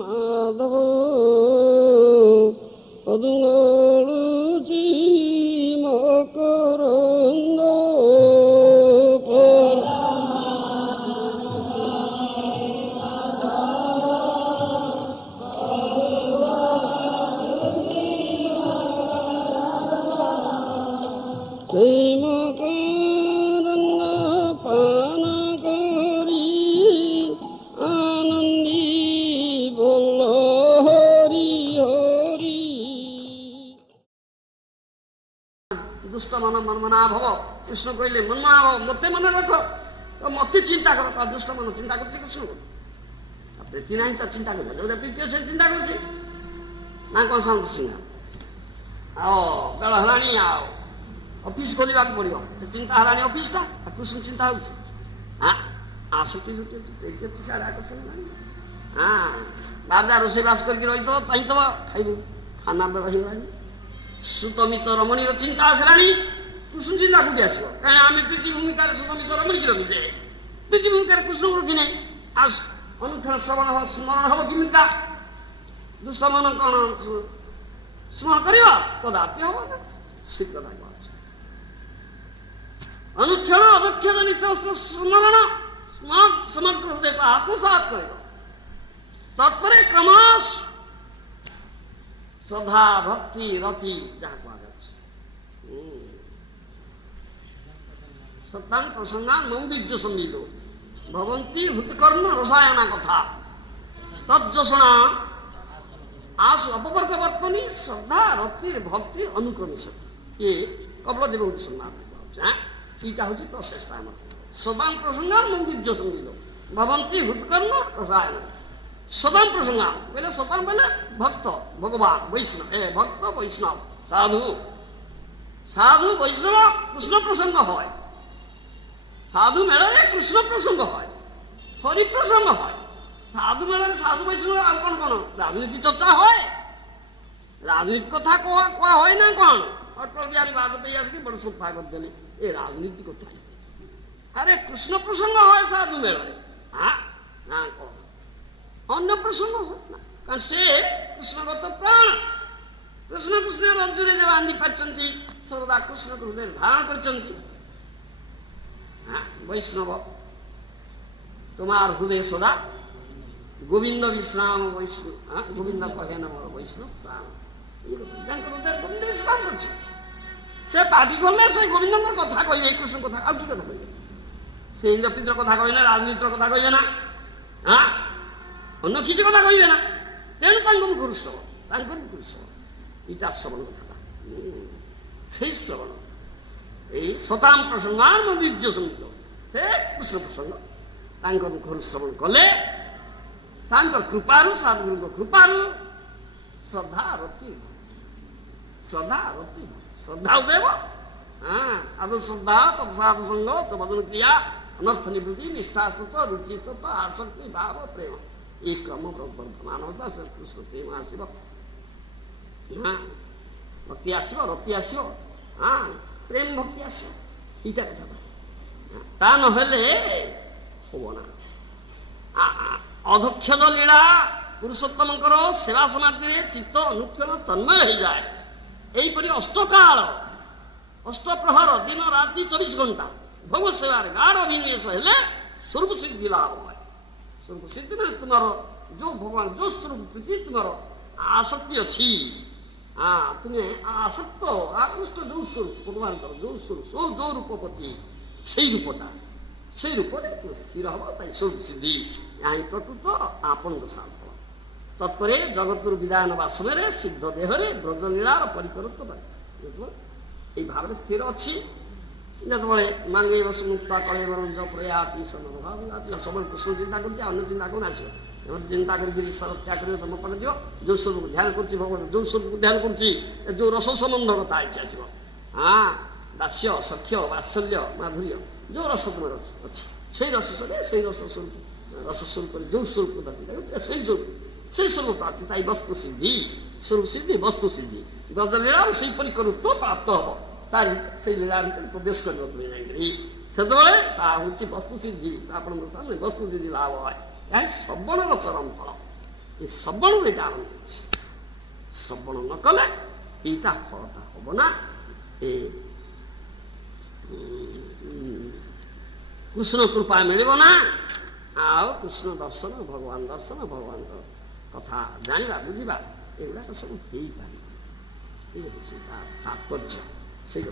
মাধব পদুঙুচি মকরন্দ সেই মকরন্দ পান করি আনন্দী বল হরি হরি। দুষ্ট মন মনমনা ভব, কৃষ্ণ কহিলে মনমনা ভব মতে মনে রাখ, মতে চিন্তা কর। দুষ্ট মন চিন্তা করছে কৃষ্ণ, প্রীতি ନାହିଁ ତା ଚିନ୍ତା କରିବ, ଯୋଉଟା ପ୍ରୀତି ଅଛି ଚିନ୍ତା କରୁଛି ନା କଣ ସାଉଣ୍ଡ ସିଙ୍ଗା। ଆଉ ବେଳ ହେଲାଣି, ଆଉ ଅଫିସ ଖୋଲିବାକୁ ପଡିବ, ସେ ଚିନ୍ତା ହେଲାଣି ଅଫିସଟା, କୃଷ୍ଣ ଚିନ୍ତା ହଉଛି ଆସକ୍ତି ଜୁଟି ଅଛି, ପ୍ରୀତି ଅଛି, ସିଆଡେ ଆକର୍ଷଣ ହେଲାଣି। ବାରଦା ରୋଷେଇବାସ କରିକି ରହିଥିବ, ପାଇଥିବ, ଖାଇବୁ, ଖାନା ବେଳ ହେଇଗଲାଣି। ସୁତମିତ ରମଣୀର ଚିନ୍ତା ଆସିଲାଣି, କୃଷ୍ଣ ଚିନ୍ତା କୋଉଠି ଆସିବ? କାରଣ ଆମେ ପ୍ରୀତି ଭୂମିକାରେ ସୁତମିତ ରମଣୀକି ରଖିଛେ, ପ୍ରୀତି ଭୂମିକାରେ କୃଷ୍ଣକୁ ରଖିନେ। ଆଉ ଅନୁକ୍ଷଣ ଶ୍ରବଣ ସ୍ମରଣ ହବ କେମିତିକା? ଦୁଷ୍ଟ ମନ କଣ ସ୍ମରଣ କରିବ? କଦାପି ହବ ନା। ସେ କଥା କହୁଛି ଅନୁକ୍ଷଣ ଅଦକ୍ଷଣ ନିଃଶ୍ୱାସ ସ୍ମରଣ ସମଗ୍ର ହୃଦୟକୁ ଆତ୍ମସାତ କରିବ। ତତ୍ପରେ କ୍ରମଶ ଶ୍ରଦ୍ଧା ଭକ୍ତି ରତି ଯାହା କୁହାଯାଉଛି ସତାଂ ପ୍ରସଙ୍ଗାନ୍ ମୌବିଜ୍ୟ ସମ୍ବିଦ ଭବନ୍ତି ହୃତକର୍ଣ୍ଣ ରସାୟନା କଥା ତଜ୍ଜୋଷଣା ଆସୁ ଅପବର୍ଗ ବର୍ତ୍ତନୀ ଶ୍ରଦ୍ଧା ରତିର ଭକ୍ତି ଅନୁକ୍ରମିଷତି। ଇଏ କପଳଦେବ ସମ୍ମାନ ଏଇଟା ହଉଛି ପ୍ରସେସଟା ଆମର। ସଦାଂ ପ୍ରସଙ୍ଗାନ୍ ମୌବିଜ୍ୟ ସମ୍ବିଦ ଭବନ୍ତି ହୃତକର୍ଣ୍ଣ ରସାୟନ। ସଦାଂ ପ୍ରସଙ୍ଗାନ୍ ବୋଇଲେ ସଦାଂ ବୋଇଲେ ଭକ୍ତ ভগবান বৈষ্ণব, ভক্ত বৈষ্ণব সাধু, সাধু বৈষ্ণব কৃষ্ণ প্রসঙ্গ হয়। সাধু মেলায় কৃষ্ণ প্রসঙ্গ হয়, হরি প্রসঙ্গ হয়। সাধু মেলায় সাধু বৈষ্ণব আর কোন কোন রাজনীতি চর্চা হয়, রাজনীতি কথা কোয়া হয় না কোন? অটল বিহারী বাজপেয়ী আসকি বড় সোফা করদেলে এ রাজনীতি কথা। আরে কৃষ্ণ প্রসঙ্গ হয় সাধু মেলায়, না কোন অন্য প্রসঙ্গ হয় না। কারণ সে কৃষ্ণগত প্রাণ, কৃষ্ণ কৃষ্ণের রজ্জুরে যে বান্ধি পাচ্ছেন, সর্বদা কৃষ্ণকে হৃদয় ধারণ করছেন। বৈষ্ণব তোমার হৃদয় সদা গোবিন্দ বিশ্রাম বৈষ্ণব, গোবিন্দ কহে না বড় বৈষ্ণব প্রাণ। গোবিন্দ বিশ্রাম করছে, সে পার্টি করলে সে গোবিন্দর কথা কইবে, কৃষ্ণ কথা আর কি কথা কইবে? সে ইন্দ্রপিত্র কথা কইবে না, রাজনীতির কথা কইবে না, অন্য কিছু কথা কইবে না। তেଣୁ ତାଙ୍କୁ ମୁଁ ଗୁରୁଶ୍ରବ, ତାଙ୍କୁ ଗୁରୁଶ୍ରବ ଏଇଟା ଶ୍ରବଣ କଥାଟା, ସେଇ ଶ୍ରବଣ ଏଇ ସତାମ ପ୍ରସଙ୍ଗାନ ମୋ ବୀର୍ଯ୍ୟ ସମ୍ବିଦ, ସେ କୃଷ୍ଣ ପ୍ରସଙ୍ଗ ତାଙ୍କର ଘରୁ ଶ୍ରବଣ କଲେ, ତାଙ୍କର କୃପାରୁ ସାଧୁଗୁରୁଙ୍କ କୃପାରୁ ଶ୍ରଦ୍ଧା ରତି, ଶ୍ରଦ୍ଧା ରତି, ଶ୍ରଦ୍ଧା ଉଦେବ ଆଦୌ ଶ୍ରଦ୍ଧା ତତ୍ ସାଧୁ ସଙ୍ଗ ତଦନ କ୍ରିୟା ଅନର୍ଥ ନିବୃତ୍ତି ନିଷ୍ଠା ସ୍ମୃତ ରୁଚି ତତ୍ତ୍ୱ ଆସକ୍ତି ଭାବ ପ୍ରେମ, এই ক্রম বর্ধমান হবা। কৃষ্ণ প্রেম আসব, ভক্তি আসব, রতি আসব, প্রেম ভক্তি আসব, এইটা কথা। তা নহলে হব না। অধক্ষদ লীলা পুরুষোত্তমଙ୍କର সেবা সমাধিରେ চিত্ତ ଅନୁକ୍ଷଣ ତନ୍ମୟ ହେଇଯାଏ। এইপରି ଅଷ୍ଟକାଳ ଅଷ୍ଟପ୍ରହର ଦିନ ରାତି 24 ଘଣ୍ଟା ଭୋଗ ସେବାରେ ଗାଢ ଅଭିନିବେଶ ହେଲେ ସ୍ୱରୂପ ସିଦ୍ଧି ଲାଭ হয়। ସ୍ୱରୂପ ସିଦ୍ଧି ମାନେ ତୁମର ଯୋଉ ଭଗବାନ ଯୋଉ ସ୍ୱରୂପ ପ୍ରତି ତୁମର ଆସକ୍ତି ଅଛି, ତୁମେ ଆସକ୍ତ আকৃষ্ট ଯୋଉ ସ୍ୱରୂପ ଭଗବାନଙ୍କର ଯୋଉ ସ୍ୱରୂପ ଯୋଉ ରୂପ ପ୍ରତି ସେଇ ରୂପଟା, ସେଇ ରୂପରେ ସ୍ଥିର ହବ, ତାই ସ୍ୱରୂପ ସିଦ୍ଧି। ଏହା ହିଁ ପ୍ରକୃତ ଆପଣଙ୍କ ସାଧନ। ତତ୍ପରେ ଜଗତରୁ ବିଦାୟ ନେବା ସମୟରେ ସିଦ୍ଧ ଦେହରେ ବ୍ରଜଲୀଳାର ପରିକରତ୍ୱ ପାଏ। ଯେତେବେଳେ এই ଭାବରେ ସ୍ଥିର ଅଛି, ଯେତେବେଳେ ମାଙ୍ଗେଇ ବସ ମୁକ୍ତ କଳେବ ରଞ୍ଜ ପ୍ରୟାତି ସବୁବେଳେ କୃଷ୍ଣ ଚିନ୍ତା କରୁଛି, ଅନ୍ୟ ଚିନ୍ତା କଣ ଆସିବ? ଏମିତି ଚିନ୍ତା କରିକି ଈଶ୍ୱର ତ୍ୟାଗ କରିବ, ତମ ପାଖରେ ଯିବ। ଯୋଉ ସ୍ୱରୂପକୁ ଧ୍ୟାନ କରୁଛି ଭଗବାନ, ଯୋଉ ସ୍ୱରୂପକୁ ଧ୍ୟାନ କରୁଛି, ଯୋଉ ରସ ସମ୍ବନ୍ଧ କଥା ହେଇଛି ଆସିବ। ଦାସ୍ୟ ସଖ୍ୟ ବାତ୍ସଲ୍ୟ ମାଧୁର୍ଯ୍ୟ ଯୋଉ ରସ ତୁମର ଅଛି, ସେଇ ରସ ସରେ ସେଇ ରସ ସ୍ୱରୂପ, ରସ ସ୍ୱରୂପରେ ଯୋଉ ସ୍ୱରୂପ ଚିନ୍ତା କରୁଛି ସେଇ ସ୍ୱରୂପ, ସେଇ ସ୍ୱରୂପ ପ୍ରାପ୍ତି, ତାଇ ବସ୍ତୁ ସିଦ୍ଧି, ସ୍ୱରୂପ ସିଦ୍ଧି ବସ୍ତୁ ସିଦ୍ଧି। ବ୍ରଜଲୀଳାରୁ ସେଇ ପରିକରତ୍ୱ ପ୍ରାପ୍ତ ହବ, ତାର ସେଇ ଲୀଳା ଭିତରେ ପ୍ରବେଶ କରିବ ତୁମେ ଯାଇକରି, ସେତେବେଳେ ତାହା ହଉଛି ବସ୍ତୁ ସିଦ୍ଧି, ଆପଣଙ୍କ ସାମନେ ବସ୍ତୁ ସିଦ୍ଧି ଲାଭ হয়। ଏହା ଶ୍ରବଣର ଚରମ ଫଳ। ଏ ଶ୍ରବଣରୁ ଏଇଟା ଆରମ୍ଭ ହେଉଛି। ଶ୍ରବଣ ନ କଲେ ଏଇଟା ଫଳଟା ହବ ନା। ଏ କୃଷ୍ଣ କୃପା ମିଳିବ ନା। ଆଉ କୃଷ୍ଣ ଦର୍ଶନ, ଭଗବାନ ଦର୍ଶନ, ଭଗବାନଙ୍କ କଥା ଜାଣିବା ବୁଝିବା ଏଗୁଡ଼ାକ ସବୁ ହେଇପାରିବ। ଏ ହେଉଛି ତାର ତାତ୍ପର୍ଯ୍ୟ। ସେଇ